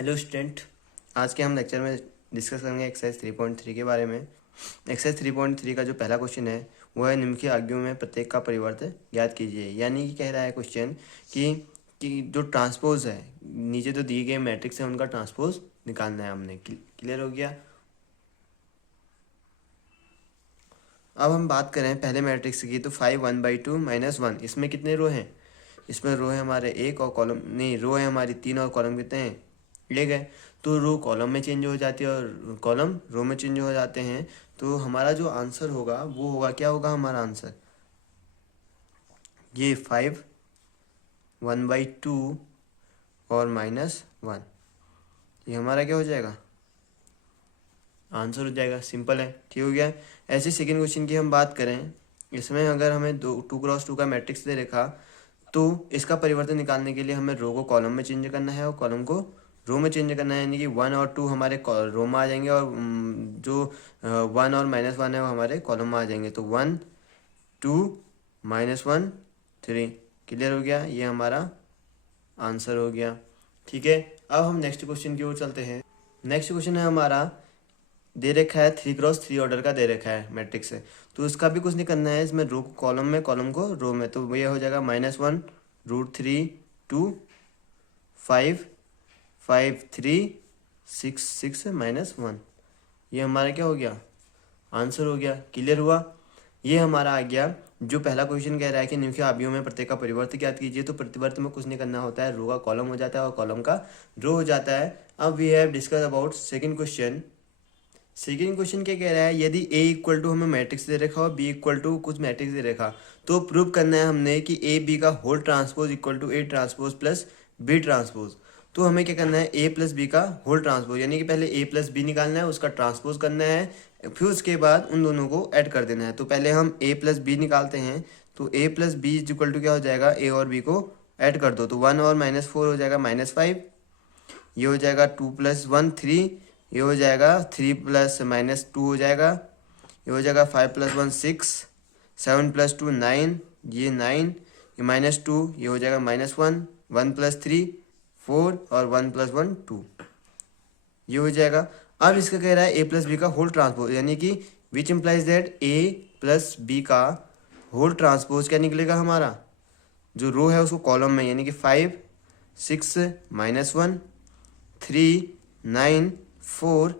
Hello student, आज के हम लेक्चर में डिस्कस करेंगे एक्सरसाइज 3.3 के बारे में। एक्सरसाइज 3.3 का जो पहला क्वेश्चन है वो है निम्न के आज्ञों में प्रत्येक का परिवर्त ज्ञात कीजिए। यानी कि कह रहा है क्वेश्चन कि जो ट्रांसपोज है, नीचे जो दिए गए मैट्रिक्स है उनका ट्रांसपोज निकालना है हमने। क्लियर हो गया। अब हम बात करें पहले मैट्रिक्स की, तो 5 1/2 -1, इसमें कितने रो हैं? इसमें रो है हमारे एक और कॉलम नहीं, रो है हमारी 3 और कॉलम कितने हैं? एक है। तो रो कॉलम में चेंज हो जाती है और कॉलम रो में चेंज हो जाते हैं। तो हमारा जो आंसर होगा वो होगा, क्या होगा हमारा आंसर? ये 5 1/2 और -1, ये हमारा क्या हो जाएगा? आंसर हो जाएगा। सिंपल है, ठीक हो गया। ऐसे सेकेंड क्वेश्चन की हम बात करें, इसमें अगर हमें 2x2 का मैट्रिक्स दे रखा, तो इसका परिवर्तन निकालने के लिए हमें रो को कॉलम में चेंज करना है और कॉलम को रो में चेंज करना है। यानी कि 1 और 2 हमारे रो में आ जाएंगे और जो 1 और -1 है वो हमारे कॉलम में आ जाएंगे। तो 1 2 -1 3। क्लियर हो गया, ये हमारा आंसर हो गया। ठीक है, अब हम नेक्स्ट क्वेश्चन की ओर चलते हैं। नेक्स्ट क्वेश्चन है हमारा, दे रखा है 3x3 ऑर्डर का दे रखा है मैट्रिक्स है, तो इसका भी कुछ नहीं करना है। इसमें रो को कॉलम में, कॉलम को रो में, तो ये हो जाएगा -1 √3 2 5 5 3 6 6 -1। ये हमारा क्या हो गया? आंसर हो गया। क्लियर हुआ। ये हमारा आ गया। जो पहला क्वेश्चन कह रहा है कि निम्नलिखित अवयवों में प्रत्येक का परिवर्त ज्ञात कीजिए, तो प्रतिवर्त में कुछ नहीं करना होता है, रो का कॉलम हो जाता है और कॉलम का रो हो जाता है। अब we have discuss about second question. Second question क्या कह रहा है? यदि A इक्वल टू हमें मैट्रिक्स दे रखा और B इक्वल टू कुछ मैट्रिक्स दे रखा, तो प्रूव करना है हमने कि A B का whole transpose equal to A transpose plus B transpose. तो हमें क्या करना है? A प्लस बी का होल ट्रांसपोज, यानी कि पहले A प्लस बी निकालना है, उसका ट्रांसपोज करना है, फिर उसके बाद उन दोनों को ऐड कर देना है। तो पहले हम A प्लस बी निकालते हैं। तो A plus B is equal to क्या हो जाएगा? A और B को ऐड कर दो, तो 1 और -4 हो जाएगा -5। ये हो जाएगा 2 + 1 3, ये हो जाएगा 3 + -2 हो जाएगा, ये हो जाएगा 5 + 1 6, 7 + 2 9, ये 9, ये -2, ये हो जाएगा -1, 1 + 3 4 और 1 + 1 2, ये हो जाएगा। अब इसका कह रहा है A प्लस बी का होल ट्रांसपोज, यानी कि which implies that A plus B का होल ट्रांसपोज क्या निकलेगा हमारा? जो रो है उसको कॉलम में, यानी कि 5 6 -1 3 9 4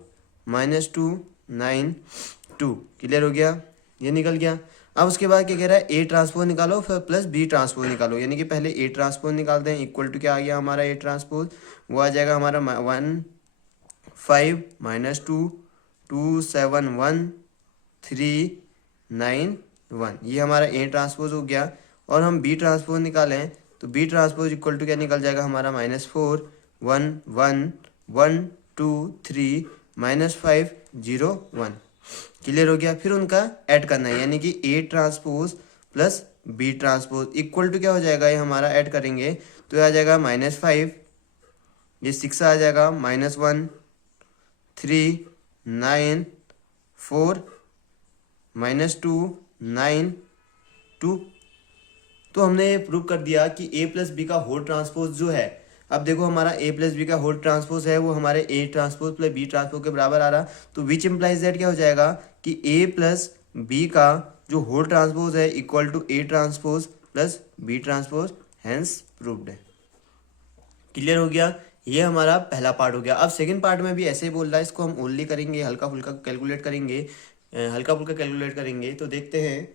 -2 9 2। क्लियर हो गया, ये निकल गया। अब उसके बाद क्या कह रहा है? A ट्रांसपोज निकालो फिर प्लस B ट्रांसपोज निकालो, यानी कि पहले A ट्रांसपोज निकालते हैं। इक्वल टू क्या आ गया हमारा? A ट्रांसपोज वो आ जाएगा हमारा 1 5 -2 2 7 1 3 9 1, ये हमारा A ट्रांसपोज हो गया। और हम B ट्रांसपोज निकालें तो B ट्रांसपोज इक्वल टू क्या निकल जाएगा हमारा? -4 1 1 1 2 3 -5 0 1। क्लियर हो गया। फिर उनका ऐड करना है, यानी कि A transpose plus B transpose equal to क्या हो जाएगा? ये हमारा ऐड करेंगे तो ये आ जाएगा -5, ये 6 आ जाएगा, -1 3 9 4 -2 9 2। तो हमने ये प्रूव कर दिया कि A प्लस बी का होल ट्रांसपोज जो है, अब देखो हमारा A प्लस बी का होल ट्रांसपोज है वो हमारे A transpose plus B transpose के बराबर आ रहा। तो विच इम्प्लाइज दैट क्या हो जाएगा कि A प्लस बी का जो होल ट्रांसपोज है equal to A transpose plus B transpose, hence proved है। क्लियर हो गया, ये हमारा पहला पार्ट हो गया। अब सेकंड पार्ट में भी ऐसे ही बोल रहा है, इसको हम ओनली करेंगे, हल्का फुल्का कैलकुलेट करेंगे, तो देखते हैं।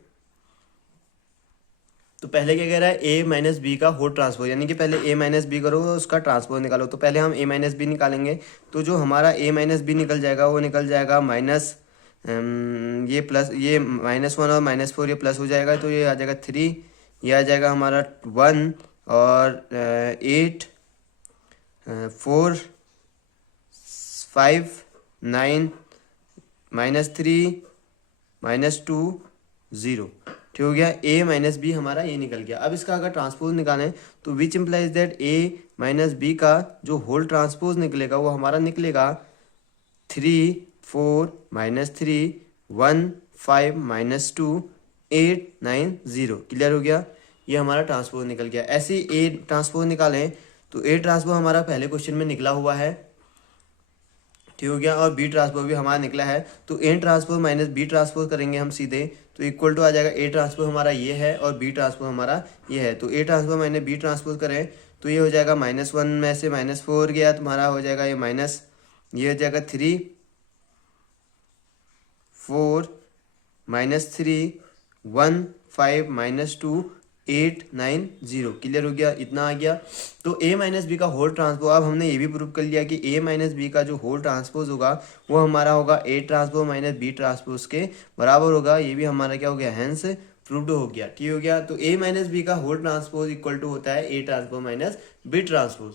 तो पहले क्या कह रहा है? A माइनस बी का होल ट्रांसपोज, यानी कि पहले A माइनस बी करो उसका ट्रांसपोज निकालो। तो पहले हम A माइनस बी निकालेंगे, तो जो हमारा A माइनस बी निकल जाएगा वो निकल जाएगा माइनस, ये प्लस, ये -1 और -4 ये प्लस हो जाएगा, तो ये आ जाएगा 3, ये आ जाएगा हमारा 1 और 8 4 5 9 -3 -2 0। ठीक हो गया। A माइनस बी हमारा ये निकल गया। अब इसका अगर ट्रांसपोज निकालें तो which implies that A minus B का जो होल ट्रांसपोज निकलेगा वो हमारा निकलेगा 3 4 -3 1 5 -2 8 9 0। क्लियर हो गया, ये हमारा ट्रांसपोज निकल गया। ऐसे A ट्रांसपोज निकालें तो A ट्रांसपोज हमारा पहले क्वेश्चन में निकला हुआ है, ठीक हो गया। और बी ट्रांसपोज भी हमारा निकला है, तो A transpose minus B transpose करेंगे हम सीधे, तो इक्वल टू आ जाएगा ए ट्रांसपोज हमारा ये है और बी ट्रांसपोज हमारा ये है। तो A transpose minus B transpose करें तो ये हो जाएगा -1 में से -4 गया, तुम्हारा हो जाएगा ये माइनस, ये हो जाएगा 3 4 -3 1 5 -2 8 9 0। क्लियर हो गया, इतना आ गया। तो a माइनस बी का होल ट्रांसपोज, अब हमने ये भी प्रूव कर लिया कि a माइनस बी का जो होल ट्रांसपोज होगा वो हमारा होगा a transpose minus B transpose के बराबर होगा। ये भी हमारा क्या हो गया, हैंस प्रूव्ड हो गया। ठीक हो गया। तो a माइनस बी का होल ट्रांसपोज इक्वल टू होता है a transpose minus B transpose.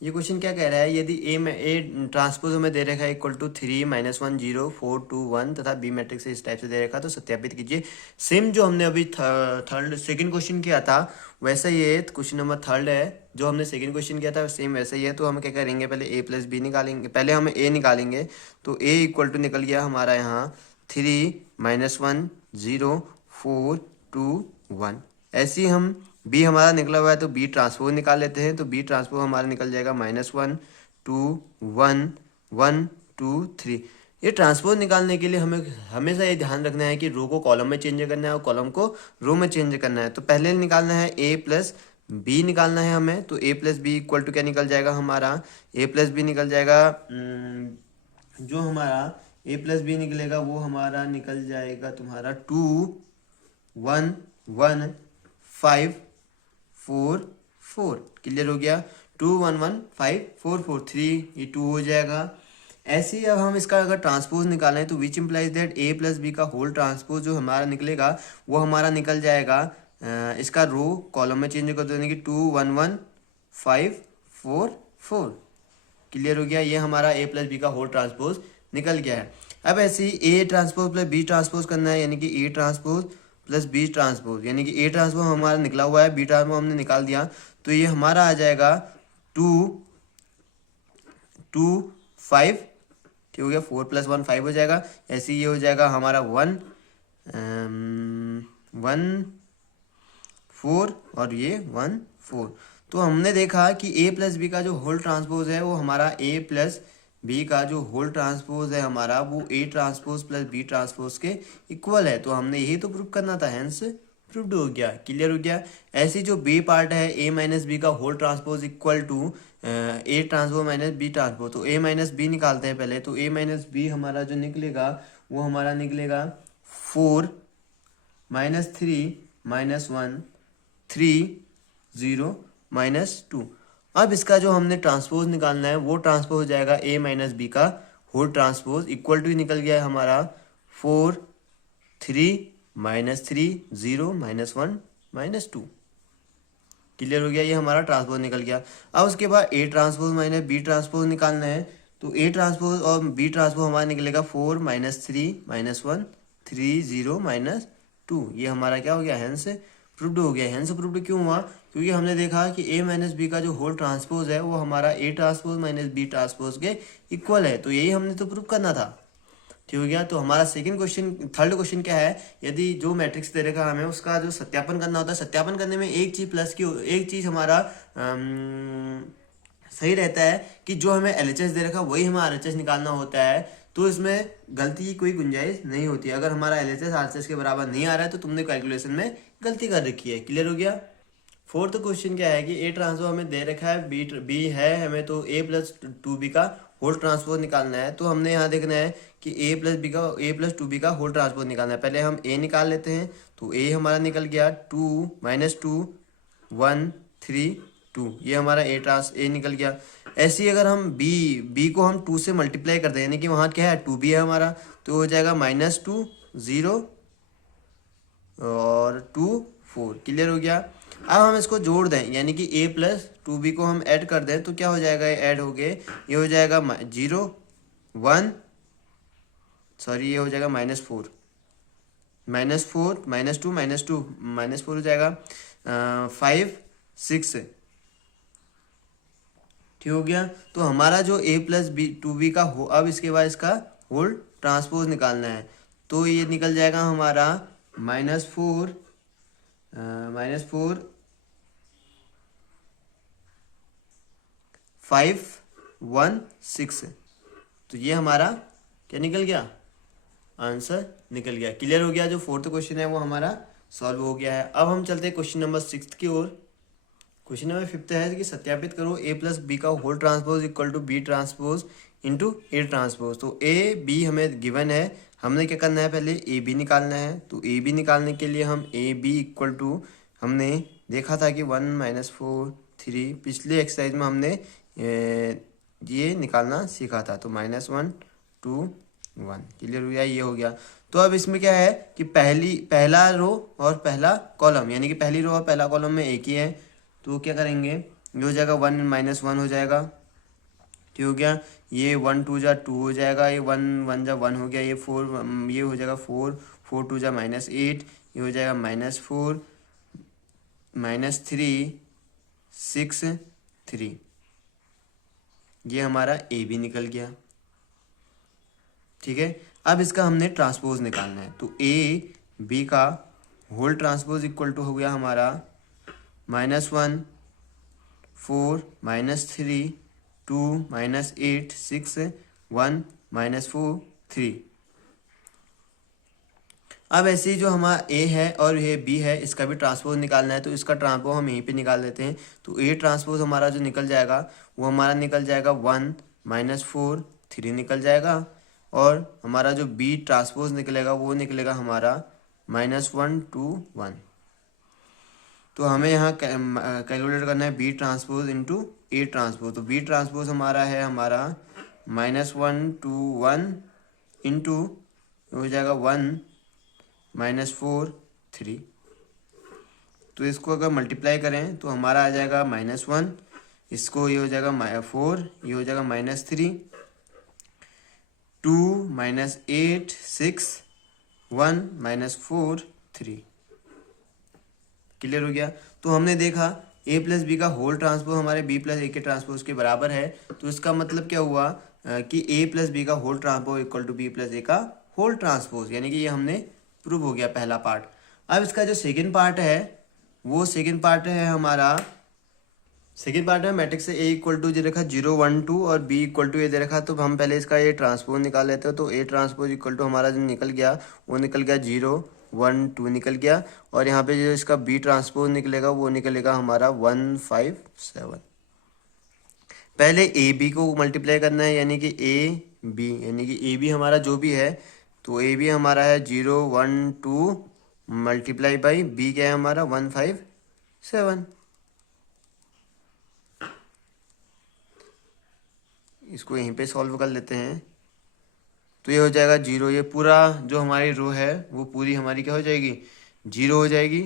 ये क्वेश्चन क्या कह रहा है, यदि ए ट्रांसपोज में दे रखा है इक्वल टू 3 -1 0 4 2 1 तथा बी मैट्रिक्स इस टाइप से दे रखा, तो सत्यापित कीजिए। सेम जो हमने अभी थर्ड सेकंड क्वेश्चन किया था वैसा ये क्वेश्चन नंबर थर्ड है, जो हमने सेकंड क्वेश्चन किया था सेम वैसा ही है। तो हम क्या करेंगे, पहले ए प्लस बी निकालेंगे, पहले हम ए निकालेंगे। तो ए इक्वल टू निकल गया हमारा यहाँ 3 -1 0 4 2 1। ऐसे ही हम बी हमारा निकला हुआ है तो बी ट्रांसपोज निकाल लेते हैं। तो बी ट्रांसपोज हमारा निकल जाएगा -1 2 1 1 2 3। ये ट्रांसपोज निकालने के लिए हमें हमेशा ये ध्यान रखना है कि रो को कॉलम में चेंज करना है और कॉलम को रो में चेंज करना है। तो पहले निकालना है ए प्लस बी निकालना है हमें। तो ए प्लस बी इक्वल टू क्या निकल जाएगा हमारा, ए प्लस बी निकल जाएगा जो हमारा ए प्लस बी निकलेगा वो हमारा निकल जाएगा तुम्हारा 2 1 1 5 4 4। क्लियर हो गया। 2 1 1 5 4 4 3, ये 2 हो जाएगा। ऐसे ही अब हम इसका अगर ट्रांसपोज निकालें तो which implies that A plus B का होल ट्रांसपोज जो हमारा निकलेगा वो हमारा निकल जाएगा इसका रो कॉलम में चेंज कर देने की 2 1 1 5 4 4। क्लियर हो गया। ये हमारा ए प्लस बी का होल ट्रांसपोज निकल गया है। अब ऐसे ही A transpose plus B transpose करना है, यानी कि A transpose plus B transpose, यानी कि ए ट्रांसपोज हमारा निकला हुआ है, बी ट्रांसपोज हमने निकाल दिया। तो ये हमारा आ जाएगा 2 2 5। ठीक हो गया। 4 + 1 5 हो जाएगा। ऐसे ये हो जाएगा हमारा 1 1 4 और ये 1 4। तो हमने देखा कि a प्लस बी का जो होल ट्रांसपोज है वो हमारा a प्लस बी का जो होल ट्रांसपोज है हमारा वो a transpose plus B transpose के इक्वल है। तो हमने यही तो प्रूव करना था, हेंस प्रूव्ड हो गया। क्लियर हो गया। ऐसी जो बी पार्ट है a माइनस बी का whole transpose equal to a transpose minus B transpose. तो a माइनस बी निकालते हैं पहले। तो a माइनस बी हमारा जो निकलेगा वो हमारा निकलेगा 4 -3 -1 3 0 -2। अब इसका जो हमने ट्रांसपोज निकालना है वो ट्रांसपोज हो जाएगा a माइनस बी का होल ट्रांसपोज इक्वल टू निकल गया है हमारा 4 3 -3 0 -1 -2। क्लियर हो गया। ये हमारा ट्रांसपोज निकल गया। अब उसके बाद a transpose minus B transpose निकालना है। तो a ट्रांसपोज और b ट्रांसपोज हमारा निकलेगा 4 -3 -1 3 0 -2। ये हमारा क्या हो गया, हैंस प्रूव्ड हो गया। हैंस प्रूव्ड क्यों हुआ, क्योंकि हमने देखा कि a माइनस बी का जो होल ट्रांसपोज है वो हमारा a transpose minus B transpose के इक्वल है। तो यही हमने तो प्रूव करना था। ठीक हो गया। तो हमारा थर्ड क्वेश्चन क्या है, यदि जो मैट्रिक्स दे रखा हमें उसका जो सत्यापन करना होता है, सत्यापन करने में एक चीज हमारा सही रहता है कि जो हमें एलएचएस दे रखा वही हमें आरएचएस निकालना होता है। तो इसमें गलती की कोई गुंजाइश नहीं होती। अगर हमारा एलएचएस आरएचएस के बराबर नहीं आ रहा है तो तुमने कैलकुलेशन में गलती कर रखी है। क्लियर हो गया। फोर्थ क्वेश्चन क्या है कि ए ट्रांसपोज हमें दे रखा है, बी है हमें, तो a प्लस 2b का होल ट्रांसपोज निकालना है। तो हमने यहाँ देखना है कि a प्लस 2b का होल ट्रांसपोज निकालना है। पहले हम a निकाल लेते हैं। तो a हमारा निकल गया 2 -2 1 3 2। ये हमारा a निकल गया। ऐसे ही अगर हम b को हम 2 से मल्टीप्लाई कर दें, यानी कि वहाँ क्या है 2b है हमारा, तो हो जाएगा -2 0 और 2 4। क्लियर हो गया। अब हम इसको जोड़ दें, यानी कि a प्लस 2b को हम ऐड कर दें तो क्या हो जाएगा, ये ऐड हो गए, ये हो जाएगा 0 1 सॉरी ये हो जाएगा -4 -4 -2 -2 -4 हो जाएगा 5 6। ठीक हो गया। तो हमारा जो a प्लस 2b का हो, अब इसके बाद इसका होल ट्रांसपोज निकालना है। तो ये निकल जाएगा हमारा -4 5 1 6। तो ये हमारा क्या निकल गया, आंसर निकल गया। क्लियर हो गया। जो फोर्थ क्वेश्चन है वो हमारा सॉल्व हो गया है। अब हम चलते हैं क्वेश्चन नंबर 6 की ओर। क्वेश्चन नंबर 5 है कि सत्यापित करो ए प्लस बी का whole transpose equal to B transpose into A transpose. तो ए बी हमें गिवन है, हमने क्या करना है, पहले ए बी निकालना है। तो ए बी निकालने के लिए हम ए बी इक्वल टू, हमने देखा था कि 1 - 4 3, पिछले एक्सरसाइज में हमने ये निकालना सीखा था। तो -1 2 1। क्लियर हो गया, ये हो गया। तो अब इसमें क्या है कि पहला रो और पहला कॉलम, यानी कि पहली रो और पहला कॉलम में एक ही है। तो क्या करेंगे, ये हो जाएगा 1 - 1 हो जाएगा, ठीक हो गया। ये 1 2 जा 2 हो जाएगा, ये 1 1 जा 1 हो गया, ये 4 ये हो जाएगा 4 4 2 जा -8, ये हो जाएगा -4 -3 6 3। ये हमारा ए बी निकल गया, ठीक है। अब इसका हमने ट्रांसपोज निकालना है। तो ए बी का होल ट्रांसपोज इक्वल टू हो गया हमारा -1 4 -3 2 -8 6 1 -4 3। अब ऐसे ही जो हमारा ए है और ये बी है, इसका भी ट्रांसपोज निकालना है। तो इसका ट्रांसपोज हम यहीं पे निकाल देते हैं। तो ए ट्रांसपोज हमारा जो निकल जाएगा वो हमारा निकल जाएगा 1 -4 3 निकल जाएगा। और हमारा जो बी ट्रांसपोज निकलेगा वो निकलेगा हमारा -1 2 1। तो हमें यहाँ कैलकुलेट करना है B transpose into A transpose. तो बी ट्रांसपोज हमारा है हमारा -1 2 1 इंटू हो जाएगा 1 -4 3। तो इसको अगर मल्टीप्लाई करें तो हमारा आ जाएगा -1, इसको ये हो जाएगा 4, ये हो जाएगा -3 2 -8 6 1 -4 3। क्लियर हो गया। तो हमने देखा a प्लस बी का होल ट्रांसपोज हमारे b प्लस ए के ट्रांसपोज के बराबर है। तो इसका मतलब क्या हुआ कि a प्लस बी का whole transpose equal to b plus A का होल ट्रांसपोज, यानी कि ये हमने प्रूव हो गया पहला पार्ट। अब इसका जो सेकंड पार्ट है वो सेकंड पार्ट है हमारा, सेकंड पार्ट में मैट्रिक्स से a इक्वल टू दे रखा 0 1 2 और b इक्वल टू ए दे रखा। तो हम पहले इसका ये ट्रांसपोज निकाल लेते हैं। तो a ट्रांसपोज इक्वल टू हमारा जो निकल गया वो निकल गया 0 1 2 निकल गया। और यहाँ पे जो इसका b ट्रांसपोज निकलेगा वो निकलेगा हमारा 1 5 7। पहले ए बी को मल्टीप्लाई करना है, यानी कि ए बी, यानी कि ए बी हमारा जो भी है, तो ए बी हमारा है 0 1 2 मल्टीप्लाई बाई बी क्या है हमारा 1 5 7। इसको यहीं पे सॉल्व कर लेते हैं। तो ये हो जाएगा 0, ये पूरा जो हमारी रो है वो पूरी हमारी क्या हो जाएगी, 0 हो जाएगी,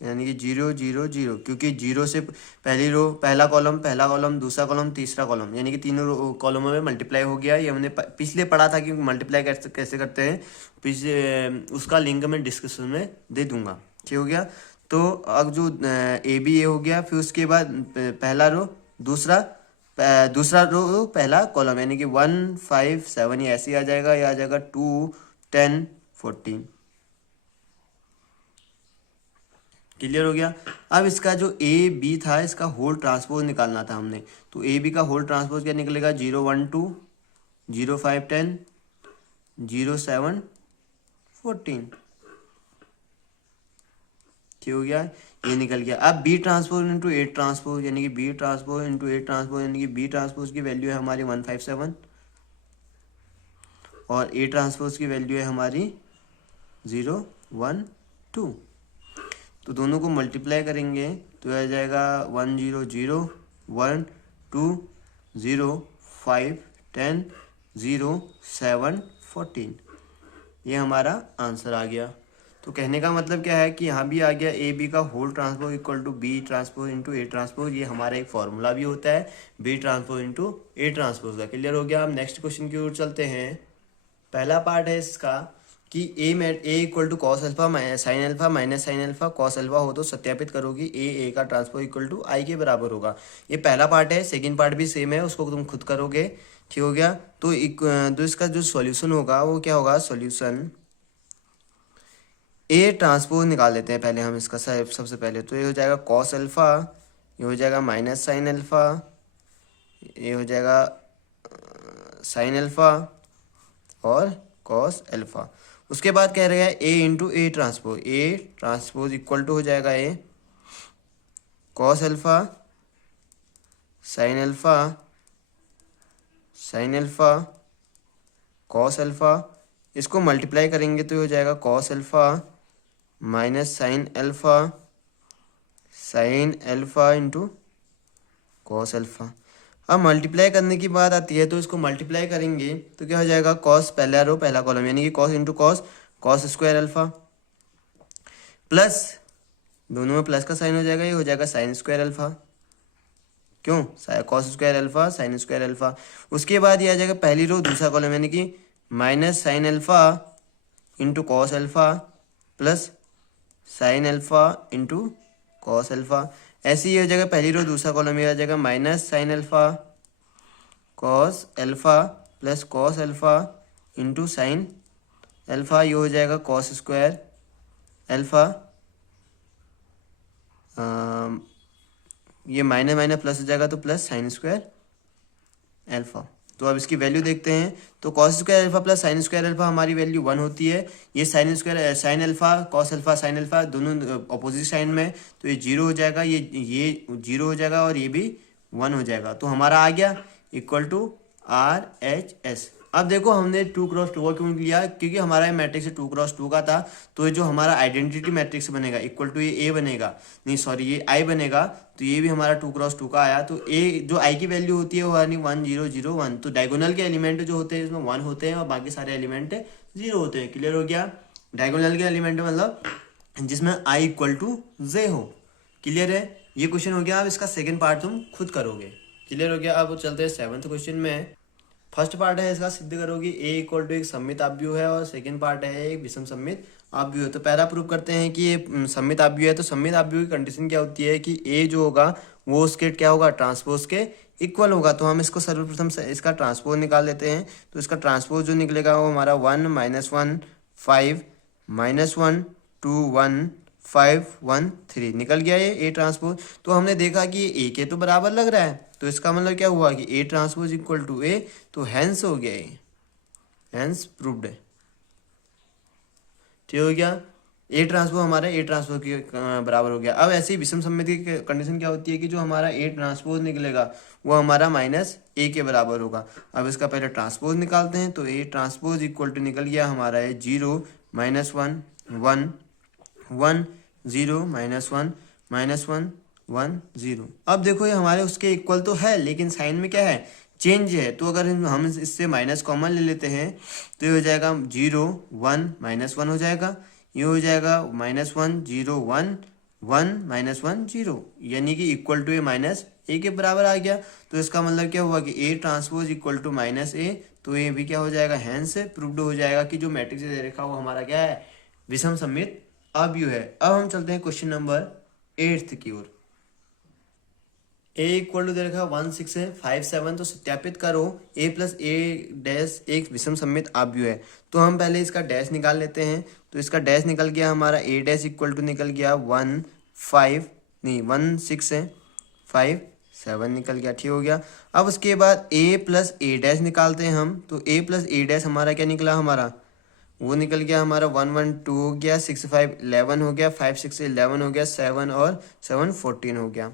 यानी कि 0 0 0, क्योंकि 0 से पहली रो पहला कॉलम दूसरा कॉलम तीसरा कॉलम, यानी कि तीनों कॉलमों में मल्टीप्लाई हो गया। ये हमने पिछले पढ़ा था कि मल्टीप्लाई कैसे करते हैं, पिछले उसका लिंक मैं डिस्क्रिप्शन में दे दूंगा, ठीक हो गया। तो अब जो ए बी ए हो गया, फिर उसके बाद पहला रो दूसरा रो पहला कॉलम, यानी कि 1 5 7, ये ऐसे ही आ जाएगा, ये आ जाएगा 2 10 14। क्लियर हो गया। अब इसका जो ए बी था इसका होल ट्रांसपोज निकालना था हमने। तो ए बी का होल ट्रांसपोज क्या निकलेगा, 0 1 2 0 5 10 0 7 14, ठीक हो गया, ये निकल गया। अब B transpose into A transpose, यानी कि B transpose into A transpose, यानी कि बी ट्रांसपोज की वैल्यू है हमारी 157 और ए ट्रांसपोज की वैल्यू है हमारी 0 1 2। तो दोनों को मल्टीप्लाई करेंगे तो आ जाएगा 1 0 0 1 2 0 5 10 0 7 14। ये हमारा आंसर आ गया। तो कहने का मतलब क्या है कि यहाँ भी आ गया ए बी का whole transpose equal to B transpose into A transpose. ये हमारा एक फॉर्मूला भी होता है B transpose into A transpose का। क्लियर हो गया। हम नेक्स्ट क्वेश्चन की ओर चलते हैं। पहला पार्ट है इसका कि A equal to cos alpha sine alpha minus sine alpha cos alpha हो तो सत्यापित करो कि ए का ट्रांसपोज इक्वल टू आई के बराबर होगा। ये पहला पार्ट है। सेकंड पार्ट भी सेम है, उसको तुम खुद करोगे, ठीक हो गया। तो इसका जो सॉल्यूशन होगा वो क्या होगा, सॉल्यूशन ए ट्रांसपोज निकाल लेते हैं पहले हम इसका सबसे पहले। तो ये हो जाएगा कॉस अल्फा, ये हो जाएगा माइनस साइन अल्फा, ये हो जाएगा साइन अल्फा और कॉस अल्फा। उसके बाद कह रहे हैं A into A transpose equal to हो जाएगा A cos alpha sine alpha cos alpha. इसको मल्टीप्लाई करेंगे तो हो जाएगा cos alpha minus sine alpha into cos alpha. अब मल्टीप्लाई करने की बात आती है तो इसको मल्टीप्लाई करेंगे तो क्या हो जाएगा कॉस पहला रो पहला कॉलम यानी कि cos into cos square alpha plus दोनों में प्लस का साइन हो जाएगा, ये हो जाएगा साइन स्क्वायर अल्फा। क्यों cos square alpha sine square alpha. उसके बाद ये आ जाएगा पहली रो दूसरा कॉलम यानी कि minus sine alpha into cos alpha plus sign alpha into cos alpha. ऐसे ही हो जाएगा पहली रो दूसरा कॉलम, ये आ जाएगा minus sine alpha cos alpha plus cos alpha into sine alpha, ये हो जाएगा कॉस स्क्वायर अल्फा। ये माइनस माइनस प्लस हो जाएगा तो प्लस साइन स्क्वायर अल्फा। तो अब इसकी वैल्यू देखते हैं तो cos square alpha plus sine square alpha हमारी वैल्यू 1 होती है। ये sign alpha cos alpha sine alpha दोनों अपोजिट साइन में, तो ये 0 हो जाएगा, ये 0 हो जाएगा और ये भी 1 हो जाएगा। तो हमारा आ गया इक्वल टू RHS। अब देखो हमने 2x2 का क्यों लिया, क्योंकि हमारा मैट्रिक्स 2x2 का था। तो ये जो हमारा आइडेंटिटी मैट्रिक्स बनेगा इक्वल टू ये A बनेगा, नहीं सॉरी ये I बनेगा, तो ये भी हमारा 2x2 का आया। तो A जो I की वैल्यू होती है वो यानी 1 0 0 1। तो डायगोनल के एलिमेंट जो होते हैं इसमें 1 होते हैं और बाकी सारे एलिमेंट 0 होते हैं। क्लियर हो गया। डायगोनल के एलिमेंट मतलब जिसमें I इक्वल टू J हो। क्लियर है, ये क्वेश्चन हो गया। अब इसका सेकेंड पार्ट तुम खुद करोगे। क्लियर हो गया। अब चलते हैं 7th क्वेश्चन में। फर्स्ट पार्ट है इसका सिद्ध करोगे ए इक्वल टू एक सममित आव्यूह है और सेकंड पार्ट है एक विषम सममित आव्यूह है। तो पहला प्रूव करते हैं कि ये सममित आव्यूह है। तो सममित आव्यूह की कंडीशन क्या होती है कि ए जो होगा वो उसके क्या होगा ट्रांसपोज के इक्वल होगा। तो हम इसको सर्वप्रथम इसका ट्रांसपोज निकाल लेते हैं। तो इसका ट्रांसपोज जो निकलेगा वो हमारा 1 -1 5 -1 2 1 5 1 3 निकल गया ये ए ट्रांसपोज। तो हमने देखा कि ये ए के तो बराबर लग रहा है, तो इसका मतलब क्या हुआ कि ए ट्रांसपोज इक्वल टू ए, तो हैंस हो गया ये, हैंस प्रूव्ड है। ठीक हो गया। ए ट्रांसपोज हमारा ए ट्रांसपोज के बराबर हो गया। अब ऐसे ही विषम सममिति की कंडीशन क्या होती है कि जो हमारा ए ट्रांसपोज निकलेगा वो हमारा माइनस ए के बराबर होगा। अब इसका पहले ट्रांसपोज निकालते हैं। तो ए ट्रांसपोज इक्वल टू निकल गया हमारा है 0 -1 1 1 0 -1 -1 1 0। अब देखो ये हमारे उसके इक्वल तो है लेकिन साइन में क्या है चेंज है। तो अगर हम इससे माइनस कॉमन ले लेते हैं तो ये हो जाएगा 0 1 -1 हो जाएगा, ये हो जाएगा -1 0 1 1 -1 0, यानी कि इक्वल टू ए माइनस ए के बराबर आ गया। तो इसका मतलब क्या हुआ कि A transpose equal to minus A, तो ये भी क्या हो जाएगा हैंस प्रूव्ड हो जाएगा कि जो मैट्रिक्स दे रखा वो हमारा क्या है विषम सममित आव्यूह है। अब हम चलते हैं क्वेश्चन नंबर 8 की ओर। ए इक्वल टू दे रखा 1 6 5 7। तो सत्यापित करो ए प्लस ए डैश एक विषम सममित आव्यूह है। तो हम पहले इसका डैश निकाल लेते हैं। तो इसका डैश निकल गया हमारा ए डैश इक्वल टू निकल गया 1 6 5 7 निकल गया। ठीक हो गया। अब उसके बाद ए प्लस ए डैश निकालते हैं हम। तो ए प्लस ए डैश हमारा क्या निकला हमारा वो निकल गया हमारा 1 1 2 हो गया, 6 5 11 हो गया, 5 6 11 हो गया, 7 और 7 14 हो गया।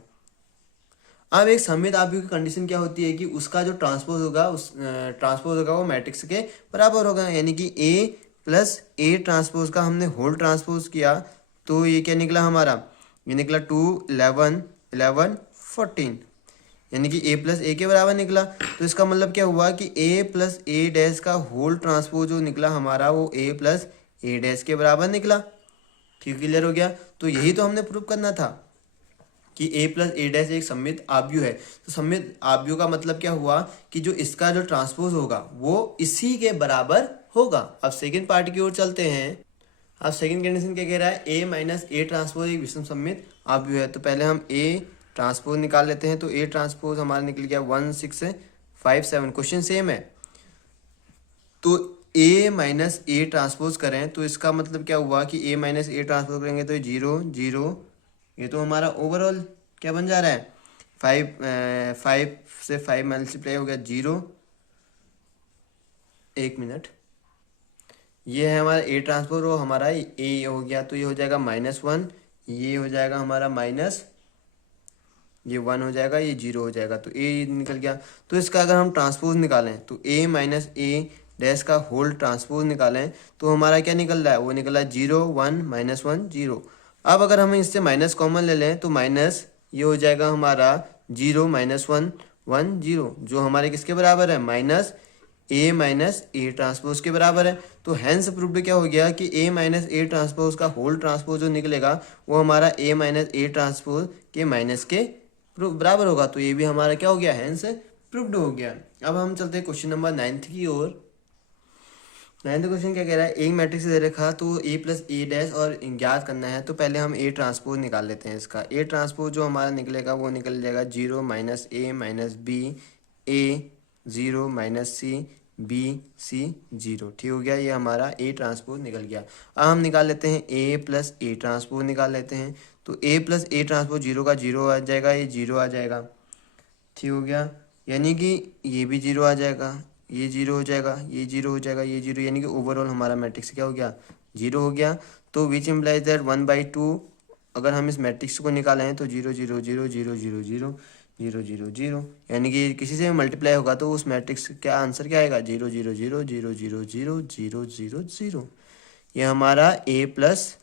अब एक सममित आव्यूह की कंडीशन क्या होती है कि उसका जो ट्रांसपोज होगा वो मैट्रिक्स के बराबर होगा, यानी कि ए प्लस ए ट्रांसपोज का हमने होल ट्रांसपोज किया तो ये क्या निकला हमारा, ये निकला 2 11 11 14, यानी कि ए प्लस ए के बराबर निकला। तो इसका मतलब क्या हुआ कि ए प्लस ए डैश का होल ट्रांसपोज जो निकला हमारा वो ए प्लस ए डैश के बराबर निकला। ठीक क्लियर हो गया। तो यही तो हमने प्रूव करना था कि ए प्लस ए डैश एक सममित आव्यूह है। तो सममित आव्यूह का मतलब क्या हुआ कि जो इसका जो ट्रांसपोज होगा वो इसी के बराबर होगा। अब सेकंड पार्ट की ओर चलते हैं। अब सेकंड कंडीशन क्या कह रहा है, ए माइनस ए ट्रांसपोज एक विषम सममित आव्यूह है। तो पहले हम ए ट्रांसपोज निकाल लेते हैं। तो ए ट्रांसपोज हमारा निकल गया 1 6 5 7। क्वेश्चन सेम है। तो ए माइनस ए ट्रांसपोज करें तो इसका मतलब क्या हुआ कि ए माइनस ए ट्रांसपोज करेंगे तो 0 0, ये तो हमारा ओवरऑल क्या बन जा रहा है 5 से 5 मल्टीप्लाई हो गया 0 एक मिनट, ये है हमारा ए ट्रांसपोज और हमारा ए हो गया, तो ये हो जाएगा -1, ये हो जाएगा हमारा माइनस, ये 1 हो जाएगा, ये 0 हो जाएगा, तो ए निकल गया। तो इसका अगर हम ट्रांसपोज निकालें तो ए माइनस ए डैश का होल ट्रांसपोज निकालें तो हमारा क्या निकल रहा है, वो निकल रहा है 0 1 -1 0। अब अगर हम इससे माइनस कॉमन ले लें तो माइनस ये हो जाएगा हमारा 0 -1 1 0, जो हमारे किसके बराबर है, माइनस ए ट्रांसपोज के बराबर है। तो हैंस प्रूव्ड क्या हो गया कि ए माइनस ए ट्रांसपोज का होल ट्रांसपोज जो निकलेगा वो हमारा ए माइनस ए ट्रांसपोज के माइनस के बराबर होगा। तो ये भी हमारा क्या हो गया, हैंस प्रूव्ड हो गया। अब हम चलते हैं क्वेश्चन नंबर 9 की ओर। 9th क्वेश्चन क्या कह रहा है, एक मैट्रिक्स दे रखा तो ए प्लस ए डैश और ज्ञात करना है। तो पहले हम ए ट्रांसपोज निकाल लेते हैं। इसका ए ट्रांसपोज जो हमारा निकलेगा वो निकल जाएगा 0 माइनस ए माइनस बी ए 0 माइनस सी बी सी 0। ठीक हो गया, ये हमारा ए ट्रांसपोज निकल गया। अब हम निकाल लेते हैं ए प्लस ए ट्रांसपोज निकाल लेते हैं। तो ए प्लस ए ट्रांसपोज 0 का 0 आ जाएगा, ये 0 आ जाएगा। ठीक हो गया, यानी कि ये भी 0 आ जाएगा, ये 0 हो जाएगा, ये 0 हो जाएगा, ये 0, यानी कि ओवरऑल हमारा मैट्रिक्स क्या हो गया, 0 हो गया। तो विच इम्प्लाइज दैट 1/2 अगर हम इस मैट्रिक्स को निकालें तो 0 0 0 0 0 0 0 0 0, यानी कि किसी से मल्टीप्लाई होगा तो उस मैट्रिक्स का आंसर क्या आएगा, 0 0 0 0 0 0 0 0 0। ये हमारा ए प्लस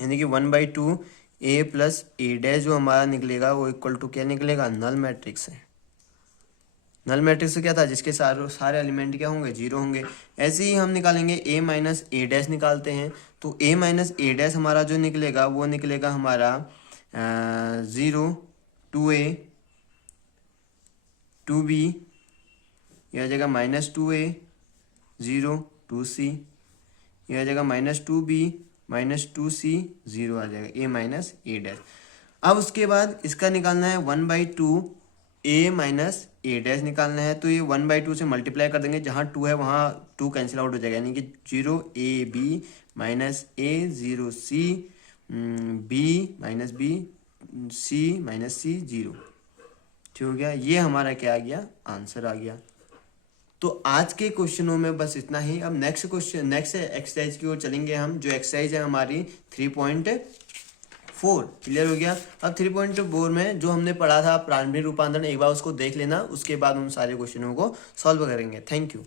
यानी कि 1/2 ए प्लस ए डैश जो हमारा निकलेगा वो इक्वल टू क्या निकलेगा, नल मैट्रिक्स है। नल मैट्रिक्स से क्या था, जिसके सारे एलिमेंट क्या होंगे, 0 होंगे। ऐसे ही हम निकालेंगे ए माइनस ए डैश निकालते हैं। तो ए माइनस ए डैश हमारा जो निकलेगा वो निकलेगा हमारा 0 2a 2b, यह आ जाएगा -2a 0 2c, यह आ जाएगा -2b -2c 0 आ जाएगा, ए माइनस ए डैश। अब उसके बाद इसका निकालना है 1/2 ए माइनस ए डैश निकालना है। तो ये 1/2 से मल्टीप्लाई कर देंगे, जहाँ 2 है वहाँ 2 कैंसिल आउट हो जाएगा, यानी कि 0 A B minus A 0 C B minus B C minus C 0। ठीक हो गया, ये हमारा क्या आ गया, आंसर आ गया। तो आज के क्वेश्चनों में बस इतना ही। अब नेक्स्ट एक्सरसाइज की ओर चलेंगे हम, जो एक्सरसाइज है हमारी 3.4। क्लियर हो गया। अब 3.4 में जो हमने पढ़ा था प्रारंभिक रूपांतरण, एक बार उसको देख लेना, उसके बाद उन सारे क्वेश्चनों को सॉल्व करेंगे। Thank you.